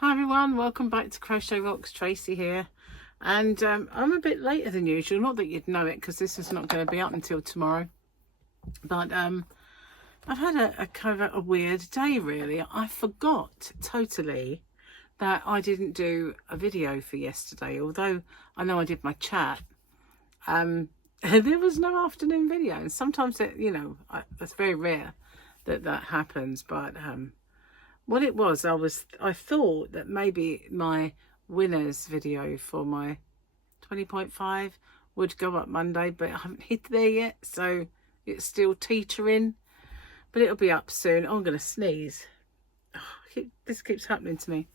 Hi everyone, welcome back to Crochet Rocks. Tracy here, and I'm a bit later than usual. Not that you'd know it because this is not going to be up until tomorrow, but I've had a kind of a weird day really. I forgot totally that I didn't do a video for yesterday, although I know I did my chat. There was no afternoon video, and sometimes it's very rare that happens, but what it was, I thought that maybe my winners video for my 20.5 would go up Monday, but I haven't hit there yet, so it's still teetering, but it'll be up soon. Oh, I'm going to sneeze. Oh, this keeps happening to me.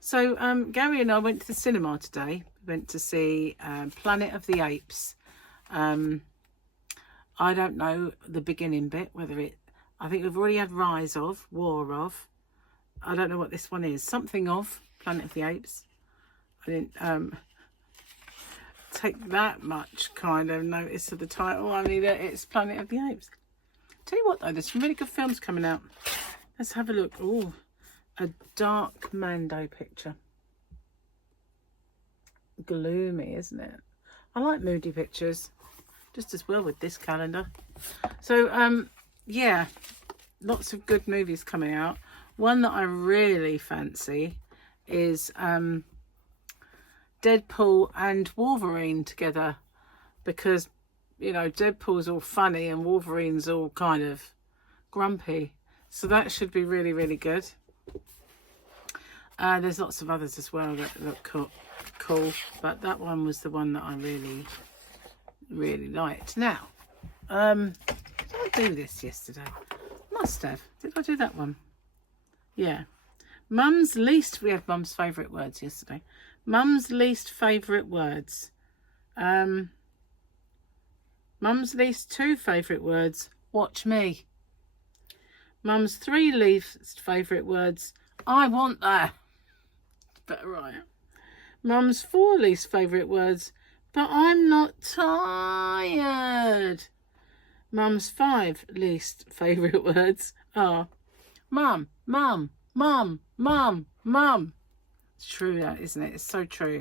So Gary and I went to the cinema today. We went to see Planet of the Apes. I don't know the beginning bit, I think we've already had Rise of, War of. I don't know what this one is. Something of Planet of the Apes. I didn't take that much kind of notice of the title. I mean, it's Planet of the Apes. Tell you what though, there's some really good films coming out. Let's have a look. Oh, a dark Mando picture. Gloomy, isn't it? I like moody pictures just as well with this calendar. So, yeah, lots of good movies coming out. One that I really fancy is Deadpool and Wolverine together, because, you know, Deadpool's all funny and Wolverine's all kind of grumpy. So that should be really, really good. There's lots of others as well that look cool, but that one was the one that I really, really liked. Now, did I do this yesterday? Must have. Did I do that one? Yeah. Mum's least, we had Mum's favourite words yesterday. Mum's least favourite words. Mum's least 2 favourite words, watch me. Mum's 3 least favourite words, I want that. Better right. Mum's 4 least favourite words, but I'm not tired. Mum's 5 least favourite words are Mum, Mum, Mum, Mum, Mum. It's true, that, isn't it? It's so true.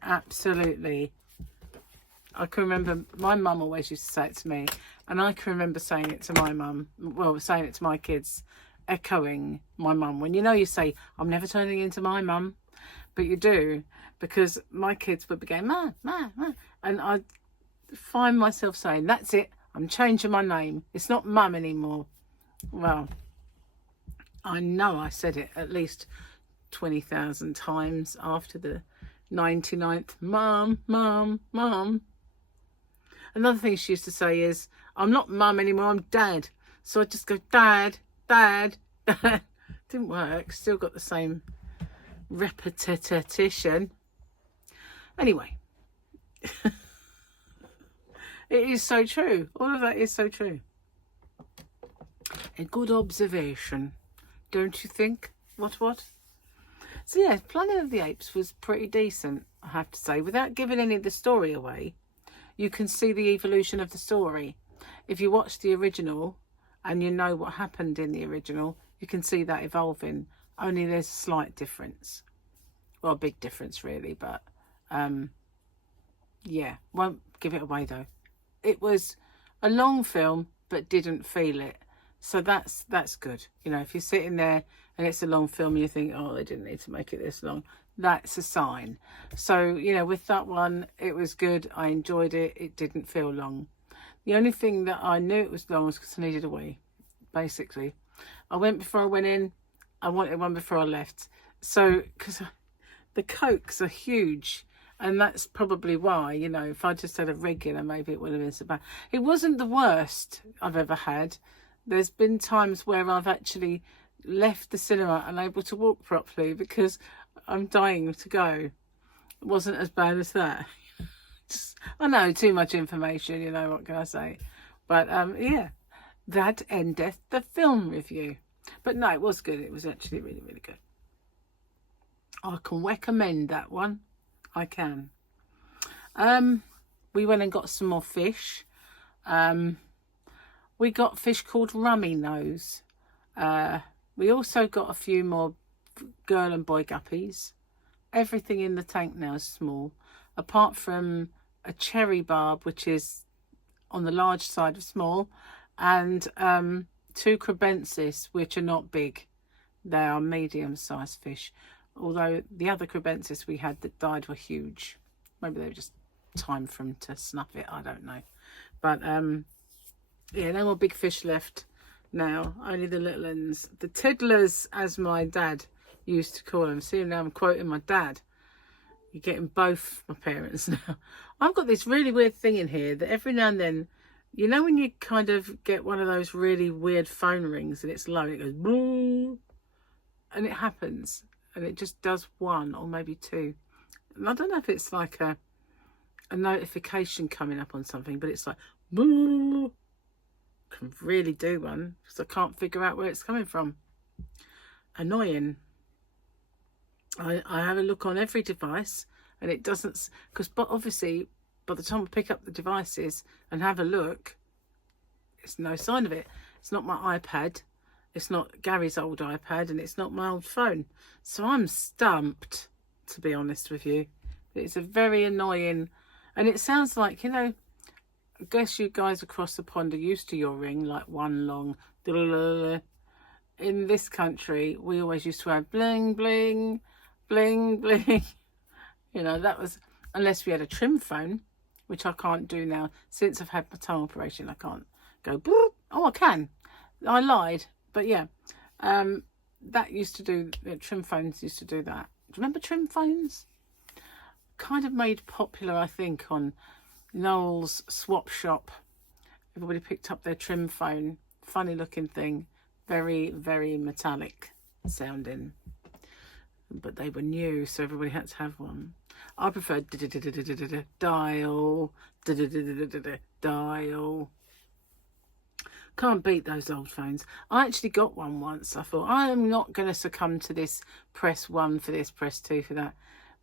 Absolutely. I can remember my mum always used to say it to me, and I can remember saying it to my mum, well, saying it to my kids, echoing my mum. When you say, I'm never turning into my mum, but you do, because my kids would be going, Ma, Ma, Ma, and I'd find myself saying, that's it, I'm changing my name. It's not Mum anymore. Well, I know I said it at least 20,000 times after the 99th, Mum, Mum, Mum. Another thing she used to say is, I'm not Mum anymore, I'm Dad. So I just go, Dad, Dad, Dad. Didn't work, still got the same repetition. Anyway, it is so true. All of that is so true. A good observation, don't you think? What? So yeah, Planet of the Apes was pretty decent, I have to say. Without giving any of the story away, you can see the evolution of the story. If you watch the original and you know what happened in the original, you can see that evolving. Only there's a slight difference. Well, a big difference really, but yeah, won't give it away though. It was a long film, but didn't feel it. So that's good. You know, if you're sitting there and it's a long film and you think, oh, they didn't need to make it this long, that's a sign. So, you know, with that one, it was good. I enjoyed it. It didn't feel long. The only thing that I knew it was long was because I needed a wee, basically. I went before I went in. I wanted one before I left. So, because the Cokes are huge. And that's probably why, you know, if I just had a regular, maybe it would have been so bad. It wasn't the worst I've ever had. There's been times where I've actually left the cinema unable to walk properly because I'm dying to go. It wasn't as bad as that. I know, too much information, you know, what can I say? But, yeah, that endeth the film review. But no, it was good. It was actually really, really good. I can recommend that one. I can. We went and got some more fish. We got fish called rummy nose. We also got a few more girl and boy guppies. Everything in the tank now is small, apart from a cherry barb, which is on the large side of small, and 2 crebensis, which are not big. They are medium-sized fish, although the other crebensis we had that died were huge. Maybe they were just time for them to snuff it, I don't know. But yeah, no more big fish left now, only the little ones. The tiddlers, as my dad used to call them. See, now I'm quoting my dad. You're getting both my parents now. I've got this really weird thing in here that every now and then, you know when you kind of get one of those really weird phone rings and it's low, and it goes boo, and it happens, and it just does 1 or maybe 2. And I don't know if it's like a notification coming up on something, but it's like boo. Can really do one because I can't figure out where it's coming from. Annoying. I have a look on every device and it doesn't, but obviously by the time I pick up the devices and have a look, it's no sign of it. It's not my iPad, it's not Gary's old iPad, and it's not my old phone. So I'm stumped, to be honest with you. It's a very annoying, and it sounds like, you know, I guess you guys across the pond are used to your ring, like one long. In this country, we always used to have bling, bling, bling, bling. You know, that was, unless we had a trim phone, which I can't do now. Since I've had my tongue operation, I can't go, boop. Oh, I can. I lied. But yeah, that used to do, trim phones used to do that. Do you remember trim phones? Kind of made popular, I think, on Noel's swap shop. Everybody picked up their trim phone. Funny looking thing. Very, very metallic sounding. But they were new, so everybody had to have one. I preferred dial, dial. Can't beat those old phones. I actually got one once. I thought, I am not going to succumb to this, press 1 for this, press 2 for that.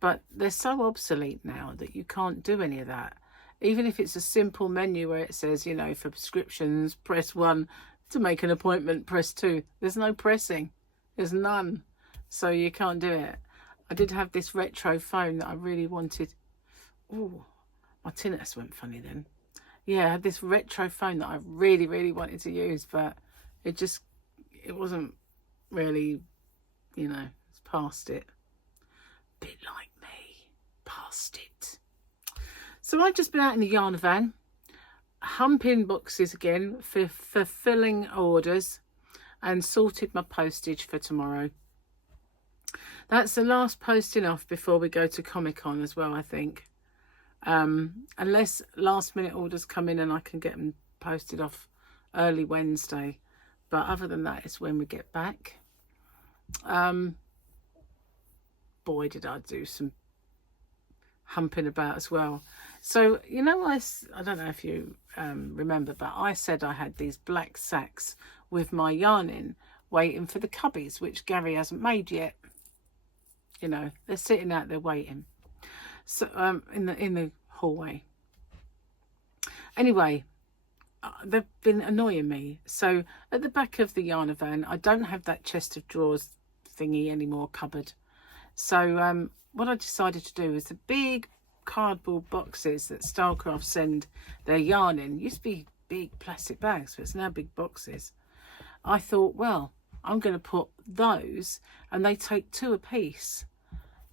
But they're so obsolete now that you can't do any of that. Even if it's a simple menu where it says, you know, for prescriptions, press 1. To make an appointment, press 2. There's no pressing. There's none. So you can't do it. I did have this retro phone that I really wanted. Oh, my tinnitus went funny then. Yeah, I had this retro phone that I really, really wanted to use, but it wasn't really, you know, it's past it. Bit like me, past it. So I've just been out in the Yarnavan, humping boxes again for fulfilling orders, and sorted my postage for tomorrow. That's the last posting off before we go to Comic-Con as well, I think. Unless last minute orders come in and I can get them posted off early Wednesday. But other than that, it's when we get back. Boy, did I do some humping about as well. So, you know, I don't know if you remember, but I said I had these black sacks with my yarn in, waiting for the cubbies, which Gary hasn't made yet. You know, they're sitting out there waiting. So in the hallway. Anyway, they've been annoying me. So at the back of the Yarnavan, I don't have that chest of drawers thingy anymore, cupboard. So what I decided to do is the big cardboard boxes that Stylecraft send their yarn in. Used to be big plastic bags, but it's now big boxes. I thought, well, I'm going to put those, and they take 2 apiece.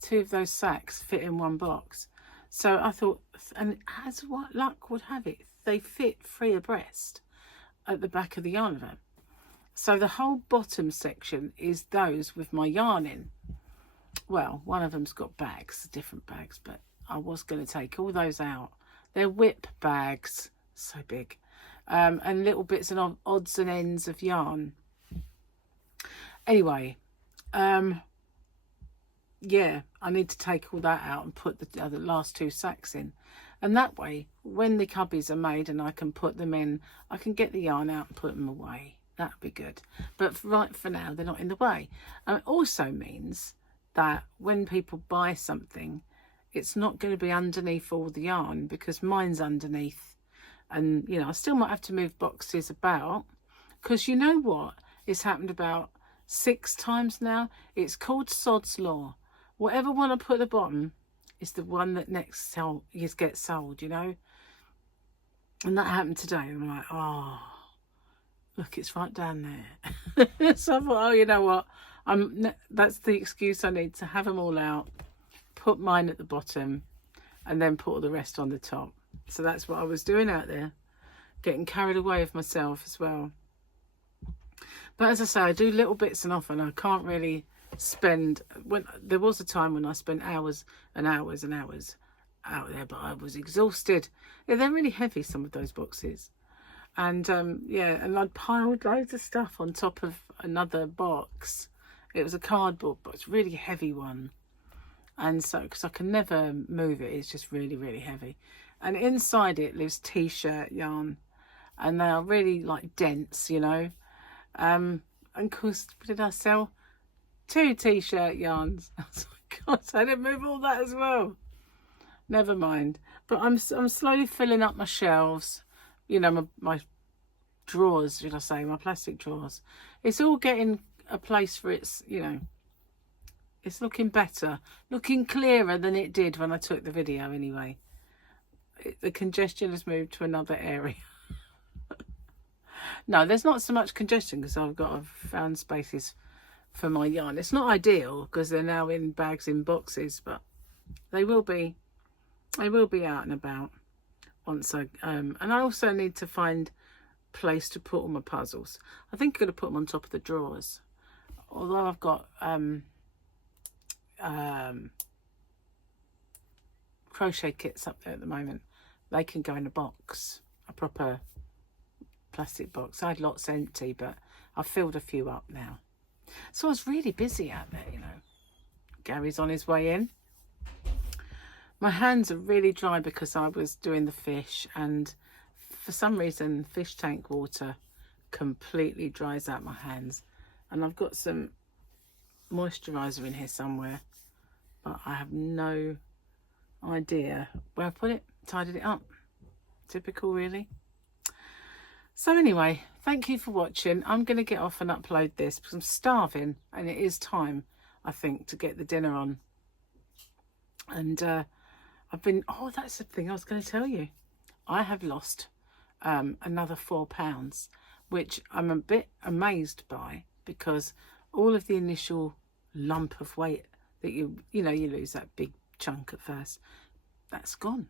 2 of those sacks fit in 1 box. So I thought, and as what luck would have it, they fit 3 abreast at the back of the Yarnavan. So the whole bottom section is those with my yarn in. Well, one of them's got bags, different bags, but I was going to take all those out. They're WIP bags, so big, and little bits and odds and ends of yarn. Anyway, yeah, I need to take all that out and put the last 2 sacks in. And that way, when the cubbies are made and I can put them in, I can get the yarn out and put them away. That would be good. But right for now, they're not in the way. And it also means that when people buy something, it's not going to be underneath all the yarn, because mine's underneath. And, you know, I still might have to move boxes about, because you know what? It's happened about 6 times now. It's called Sod's Law. Whatever one I put at the bottom is the one that next gets sold, you know. And that happened today. I'm like, oh, look, it's right down there. So I thought, oh, you know what? That's the excuse I need to have them all out, put mine at the bottom, and then put all the rest on the top. So that's what I was doing out there, getting carried away with myself as well. But as I say, I do little bits and often. I can't really spend. There was a time when I spent hours and hours and hours out there, but I was exhausted. Yeah, they're really heavy, some of those boxes. And yeah, and I'd piled loads of stuff on top of another box. It was a cardboard box, really heavy one. And so, because I can never move it, it's just really, really heavy. And inside it lives t-shirt yarn. And they are really like dense, you know. And of course, what did I sell? 2 t-shirt yarns. I was like, God, I didn't move all that as well. Never mind. But I'm slowly filling up my shelves. You know, my drawers, should I say, my plastic drawers. It's all getting a place for its, you know, it's looking better, looking clearer than it did when I took the video anyway. The congestion has moved to another area. No, there's not so much congestion because I've found spaces for my yarn. It's not ideal because they're now in bags in boxes, but they will be out and about once I and I also need to find a place to put all my puzzles. I think I'm going to put them on top of the drawers. Although I've got crochet kits up there at the moment, they can go in a box, a proper plastic box. I had lots empty, but I've filled a few up now. So I was really busy out there, you know. Gary's on his way in. My hands are really dry because I was doing the fish, and for some reason fish tank water completely dries out my hands. And I've got some moisturiser in here somewhere, but I have no idea where I put it. Tidied it up. Typical, really. So anyway, thank you for watching. I'm going to get off and upload this because I'm starving, and it is time, I think, to get the dinner on. And I've been, oh, that's the thing I was going to tell you. I have lost another 4 pounds, which I'm a bit amazed by, because all of the initial lump of weight that you lose, that big chunk at first, that's gone.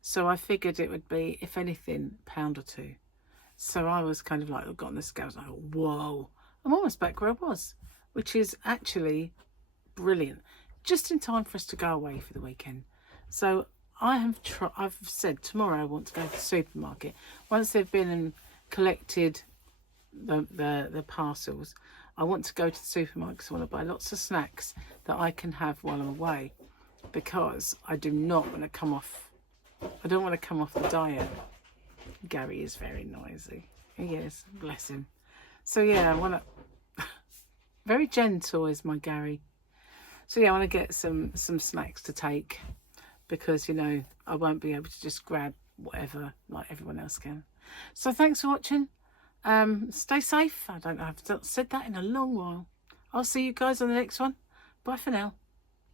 So I figured it would be, if anything, £1 or £2. So I was kind of like, I got on the scales, and I thought, whoa, I'm almost back where I was, which is actually brilliant. Just in time for us to go away for the weekend. So I've said tomorrow I want to go to the supermarket. Once they've been and collected the parcels, I want to go to the supermarket because I want to buy lots of snacks that I can have while I'm away, because I do not want to come off. I don't want to come off the diet. Gary is very noisy. He is, bless him. So yeah, I want to. Very gentle is my Gary. So yeah, I want to get some snacks to take, because you know I won't be able to just grab whatever like everyone else can. So thanks for watching. Stay safe. I don't know, I've said that in a long while. I'll see you guys on the next one. Bye for now.